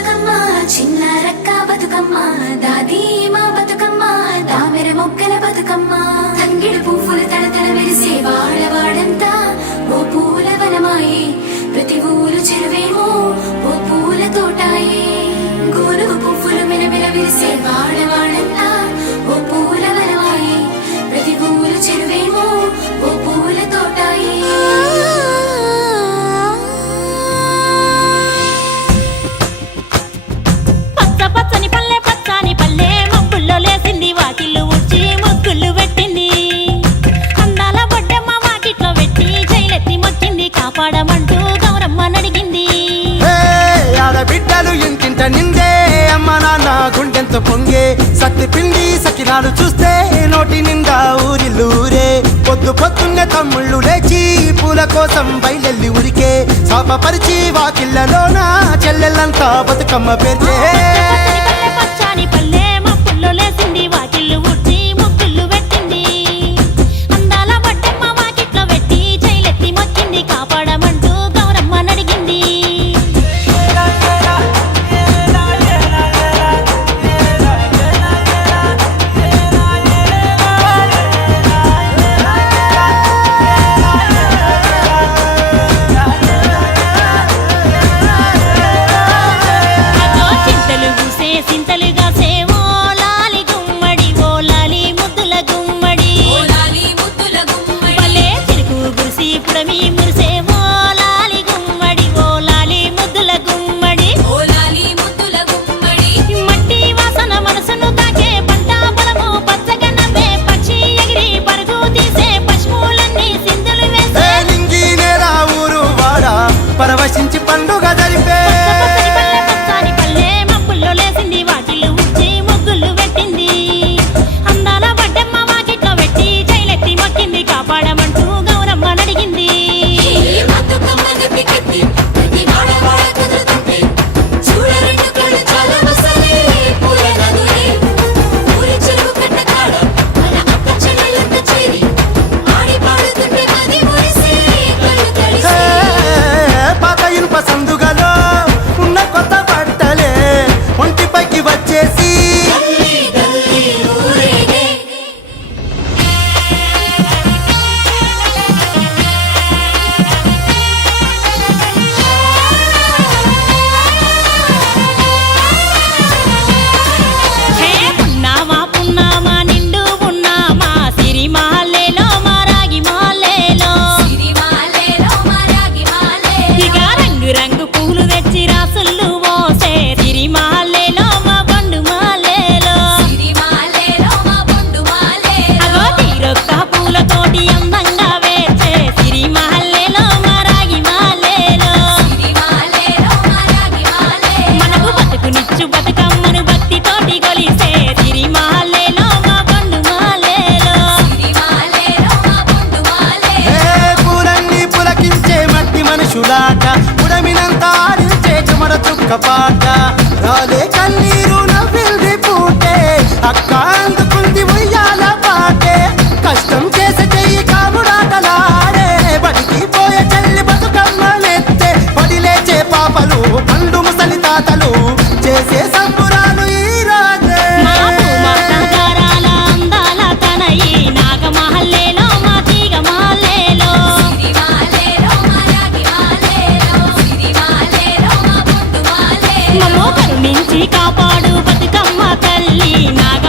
బతుకమ్మ చిన్న రక్క బతుకమ్మ దాది మా బతుకమ్మ దామెర మొక్కల బతుకమ్మ తంగిడు పువ్వులు తడతడ మెరిసే వాడవాడంతా ఓ పూల వనమాయే ప్రతి ఊరు చెరువేమో ఓ పూల తోటాయే గోరుగు పువ్వులు మెలమెల విరిసే వాడవాడంతా ఓ పూల వనమాయే ప్రతి ఊరు చెరువేమో ఓ పూల తోటాయే పచ్చని పల్లె పచ్చని పల్లె మబ్బుల్లో లేసింది వాకిళ్ళు ఊడ్చి ముగ్గులు పెట్టింది అందాల బొడ్డమ్మ వాకిట్లో పెట్టి జైలెత్తి మొక్కింది కాపాడమంటూ గౌరమ్మ నడిగింది ఆడబిడ్డలు ఇంటింట నిందే అమ్మ నాన్న గుండెంత పొంగే సత్తి పిండి సకినాలు చూస్తే నోటి నిండా ఊరిల్లూరే పొద్దు పొద్దున్నే తమ్ముళ్ళు లేచి పూల కోసం బయలెల్లి ఉరికే శాపపరిచి వాకిళ్ళలోన చెల్లెళ్ళంతా బతుకమ్మ పేర్చే పచ్చని పల్లె మబ్బుల్లో లేసింది వాకిళ్ళు ఊడ్చి ముగ్గులు పెట్టింది అందాల బొడ్డమ్మ వాకిట్లో పెట్టి జైలెత్తి మొక్కింది కాపాడమంటూ గౌరమ్మ నడిగింది సింతలుగా సేవో లాలి గుమ్మడి ఓ లాలి ముద్దుల గుమ్మడి భలే చిరుకు గురిసి పుడమి మురిసేవో లాలి గుమ్మడి ఓ లాలి ముద్దుల గుమ్మడి మట్టి వాసన మనసును తాకే పంట పొలము పచ్చగా నవ్వే పక్షి ఎగిరి పరుగు తీసే పశువులన్నీ సింధులు వేసే నింగి నేల ఊరు వాడ పరవశించి పండుగ జరిపే పచ్చని పల్లె మబ్బుల్లో లేసింది వాకిళ్ళు ఊడ్చి ముగ్గులు పెట్టింది అందాల బొడ్డమ్మ వాకిట్లో పెట్టి జైలెత్తి మొక్కింది కాపాడమంటూ గౌరమ్మ నడిగింది పాత ఇనుప సందుగలో ఉన్న కొత్త బట్టలే ఒంటిపైకి వచ్చేసి హే పున్నామా పున్నామా నిండు పున్నామా సిరి మాలేలో మా రాగి మాలేలో ఇక రంగు రంగు పూలు తెచ్చి రాసులు మోసే సిరి మాలేలో మా బండు మాలేలో అగో తీరొక్క పూలతోటి అందంగా వేచే సిరి మాలేలో మా రాగి మాలేలో మనకు బతుకునిచ్చు బతుకమ్మను భక్తితోటి కొలిసే సిరి మాలేలో మా బండు మాలేలో పూలన్నీ పులకించే మట్టి మనుషులాట ఉడమినంత ఆడించే చెమర చుక్క పాట రాలే కన్నీరు నవ్వింది పూటే అక్క అందుకుంది ఉయ్యాల పాటే కష్టం చేసే చెయ్యి కాముడాటలాడే బడికి పోయే చెల్లి బతుకమ్మ నెత్తే పడి లేచే పాపలు పండు ముసలి తాతలు చేసే సంబురాలు ఈ రోజే మా భూమాత గారాల అందాల తనయి నాగమహల్లేలో మా తీగ మాలేలో మమ్మో కరుణించి కాపాడు బతుకమ్మ తల్లి నాగ